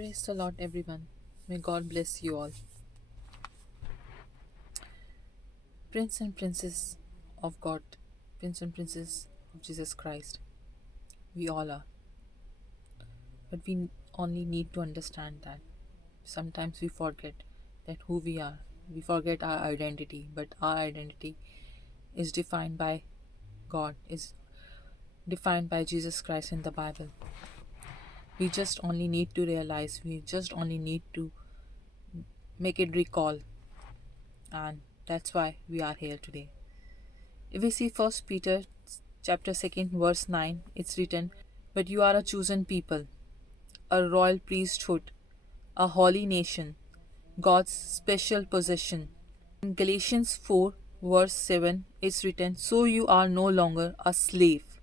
Praise the Lord, everyone. May God bless you all. Prince and Princess of God, Prince and Princess of Jesus Christ, we all are. But we only need to understand that. Sometimes we forget that who we are. We forget our identity, but our identity is defined by God, is defined by Jesus Christ in the Bible. We just only need to realize, we just only need to make it recall, and that's why we are here today. If we see First Peter chapter 2 verse 9, it's written, "But you are a chosen people, a royal priesthood, a holy nation, God's special possession." In Galatians 4 verse 7, it's written, "So you are no longer a slave,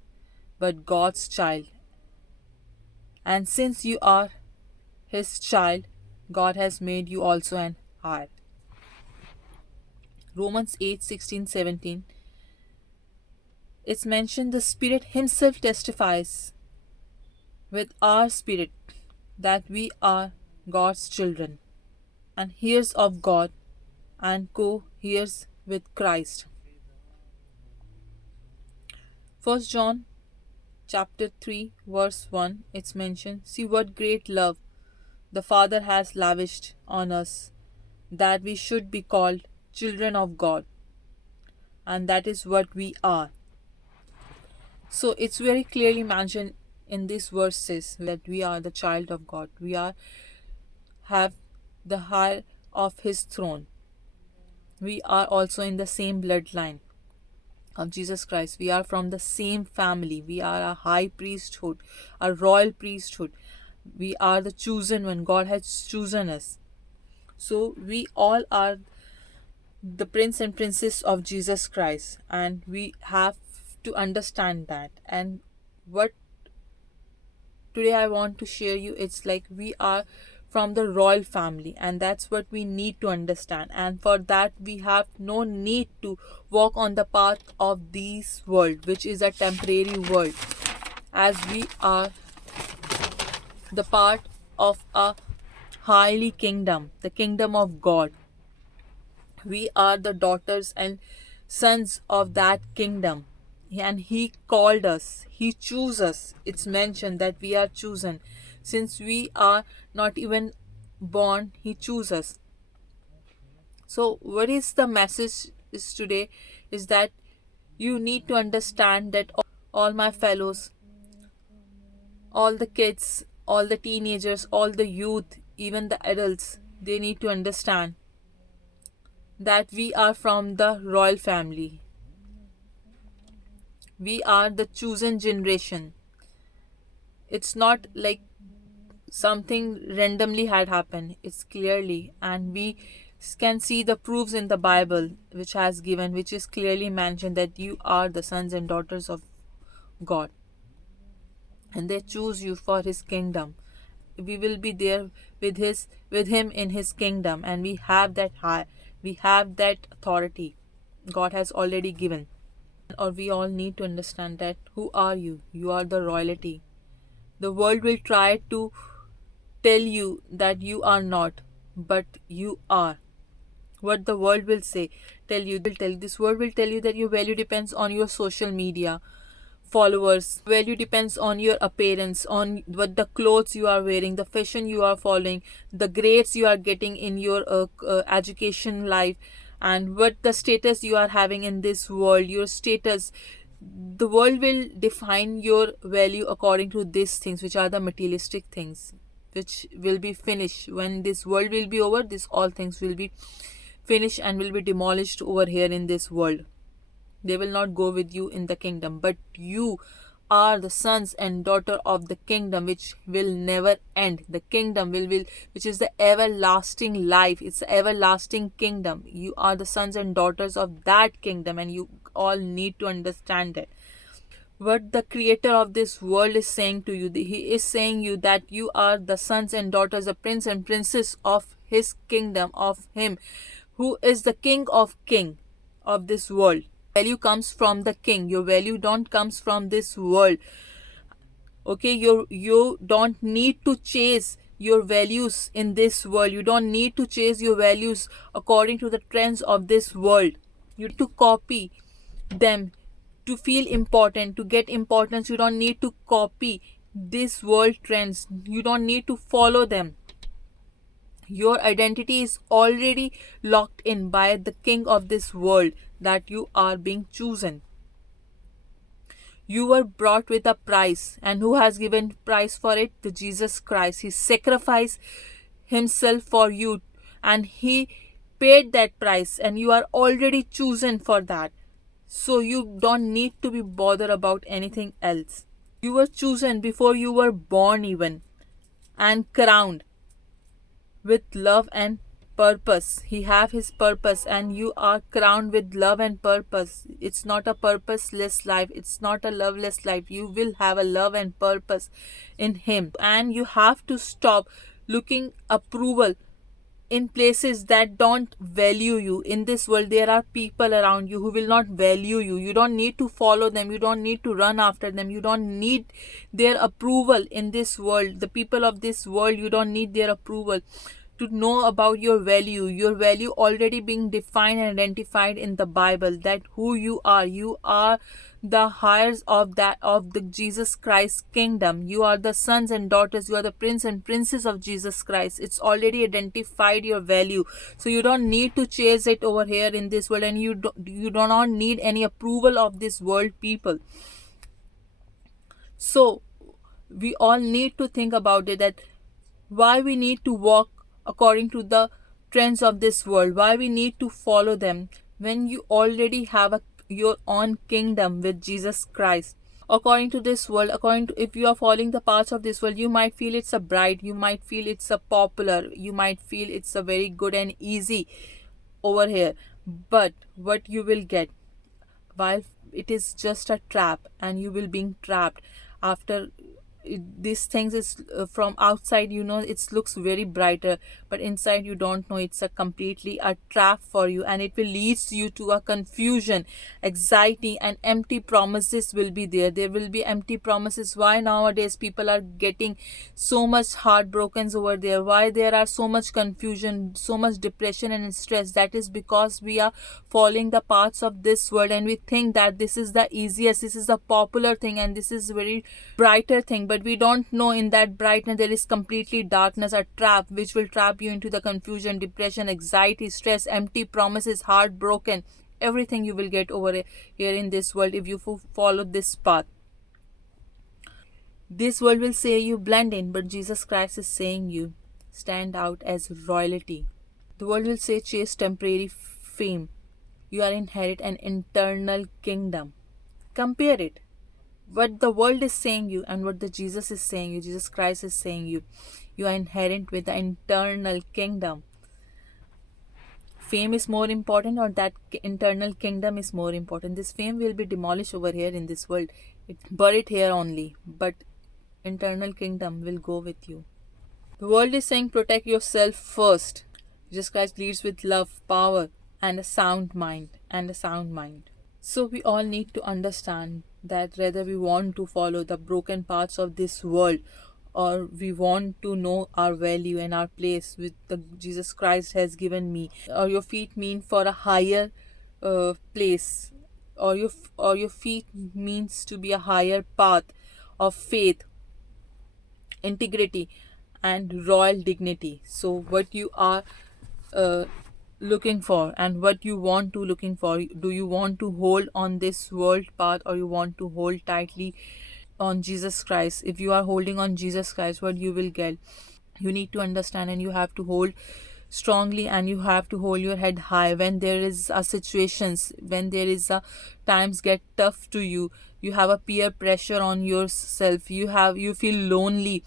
but God's child. And since you are his child, God has made you also an heir." Romans 8:16-17, it's mentioned, "The Spirit himself testifies with our spirit that we are God's children, and heirs of God, and co-heirs with Christ." First John chapter 3 verse 1, it's mentioned, "See what great love the Father has lavished on us, that we should be called children of God, and that is what we are." So it's very clearly mentioned in these verses that we are the child of God. We have the heir of his throne. We are also in the same bloodline of Jesus Christ. We are from the same family. We are a high priesthood, a royal priesthood. We are the chosen one. God has chosen us. So we all are the prince and princess of Jesus Christ, and we have to understand that. And what today I want to share you, it's like we are from the royal family, and that's what we need to understand. And for that we have no need to walk on the path of this world, which is a temporary world, as we are the part of a highly kingdom, the kingdom of God. We are the daughters and sons of that kingdom, and he called us, he chose us. It's mentioned that we are chosen. Since we are not even born, he chose us. So what is the message is today is that you need to understand that all my fellows, all the kids, all the teenagers, all the youth, even the adults, they need to understand that we are from the royal family. We are the chosen generation. It's not like something randomly had happened. It's clearly, and we can see the proofs in the Bible which has given, which is clearly mentioned that you are the sons and daughters of God, and they choose you for his kingdom. We will be there with him in his kingdom, and we have that authority God has already given. Or we all need to understand that who are you? You are the royalty. The world will try to tell you that you are not, but you are. What the world will say, this world will tell you that your value depends on your social media followers. Value depends on your appearance, on what the clothes you are wearing, the fashion you are following, the grades you are getting in your education life, and what the status you are having in this world, your status. The world will define your value according to these things, which are the materialistic things, which will be finished when this world will be over. This all things will be finished and will be demolished over here in this world. They will not go with you in the kingdom, but you are the sons and daughter of the kingdom which will never end. The kingdom will which is the everlasting life. It's the everlasting kingdom. You are the sons and daughters of that kingdom, and you all need to understand it. What the creator of this world is saying to you, he is saying you that you are the sons and daughters, the prince and princess of his kingdom, of him who is the king of this world. Value comes from the king. Your value don't comes from this world. Okay, you don't need to chase your values in this world. You don't need to chase your values according to the trends of this world. You need to copy them to feel important, to get importance. You don't need to copy this world trends. You don't need to follow them. Your identity is already locked in by the king of this world, that you are being chosen. You were brought with a price, and who has given price for it? The Jesus Christ. He sacrificed himself for you, and he paid that price, and you are already chosen for that. So you don't need to be bothered about anything else. You were chosen before you were born even, and crowned with love and purpose. He have his purpose, and you are crowned with love and purpose. It's not a purposeless life, it's not a loveless life. You will have a love and purpose in him, and you have to stop looking approval in places that don't value you. In this world there are people around you who will not value you. You don't need to follow them, you don't need to run after them, you don't need their approval in this world. The people of this world, you don't need their approval to know about your value already being defined and identified in the Bible, that who you are the heirs of the Jesus Christ kingdom. You are the sons and daughters, you are the prince and princess of Jesus Christ. It's already identified your value, so you don't need to chase it over here in this world, and you do not need any approval of this world people. So we all need to think about it, that why we need to walk according to the trends of this world, why we need to follow them, when you already have your own kingdom with Jesus Christ. According to this world, if you are following the paths of this world, you might feel it's a bright, you might feel it's a popular, you might feel it's a very good and easy over here. But what you will get, while it is just a trap, and you will being trapped after these things is from outside, it looks very brighter, but inside you don't know it's a completely a trap for you, and it will leads you to a confusion, anxiety, and empty promises will be there. There will be empty promises. Why nowadays people are getting so much heartbroken over there? Why there are so much confusion, so much depression and stress? That is because we are following the paths of this world, and we think that this is the easiest, this is the popular thing, and this is very brighter thing. But we don't know in that brightness there is completely darkness, a trap which will trap you into the confusion, depression, anxiety, stress, empty promises, heartbroken, everything you will get over here in this world if you follow this path. This world will say you blend in, but Jesus Christ is saying you stand out as royalty. The world will say chase temporary fame, you are inherit an eternal kingdom. Compare it, what the world is saying you and what the Jesus is saying you, Jesus Christ is saying you. You are inherent with the eternal kingdom. Fame is more important, or that eternal kingdom is more important? This fame will be demolished over here in this world. It's buried here only, but eternal kingdom will go with you. The world is saying protect yourself first. Jesus Christ leads with love, power, and a sound mind. So we all need to understand that whether we want to follow the broken paths of this world, or we want to know our value and our place with the Jesus Christ has given me, or your feet mean for a higher place, or your feet means to be a higher path of faith, integrity, and royal dignity. So what you are looking for, and what you want to looking for, do you want to hold on this world path, or you want to hold tightly on Jesus Christ? If you are holding on Jesus Christ, what you will get, you need to understand, and you have to hold strongly, and you have to hold your head high when there is a situations, when there is a times get tough to you, you have a peer pressure on yourself, you feel lonely,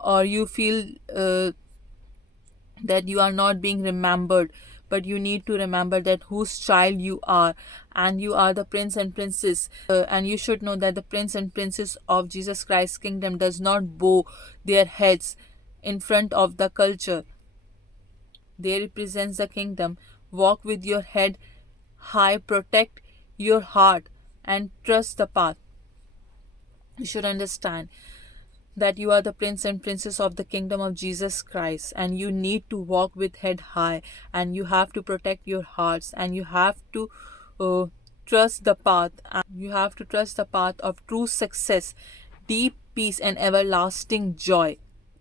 or you feel that you are not being remembered. But you need to remember that whose child you are, and you are the prince and princess, and you should know that the prince and princess of Jesus Christ's kingdom does not bow their heads in front of the culture. They represents the kingdom. Walk with your head high, protect your heart, and trust the path. You should understand. that you are the prince and princess of the kingdom of Jesus Christ, and you need to walk with head high, and you have to protect your hearts, and you have to uh, trust the path, and you have to trust the path of true success, deep peace, and everlasting joy.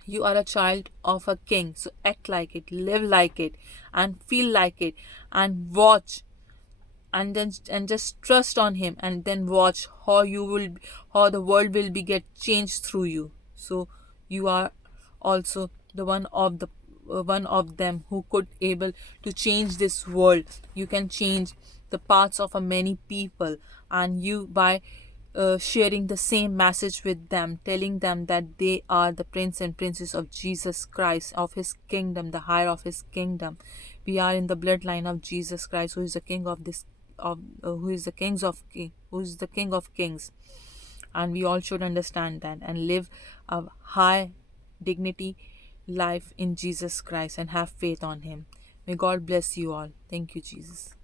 You are a child of a king, so act like it, live like it, and feel like it, and watch, and just trust on him, and then watch how the world will be get changed through you. So you are also the one of them who could able to change this world. You can change the paths of a many people, and you by sharing the same message with them, telling them that they are the prince and princess of Jesus Christ, of his kingdom, the higher of his kingdom. We are in the bloodline of Jesus Christ, who is the king of this of who is the who is the king of kings, and we all should understand that and live a high dignity life in Jesus Christ and have faith on him. May God bless you all. Thank you, Jesus.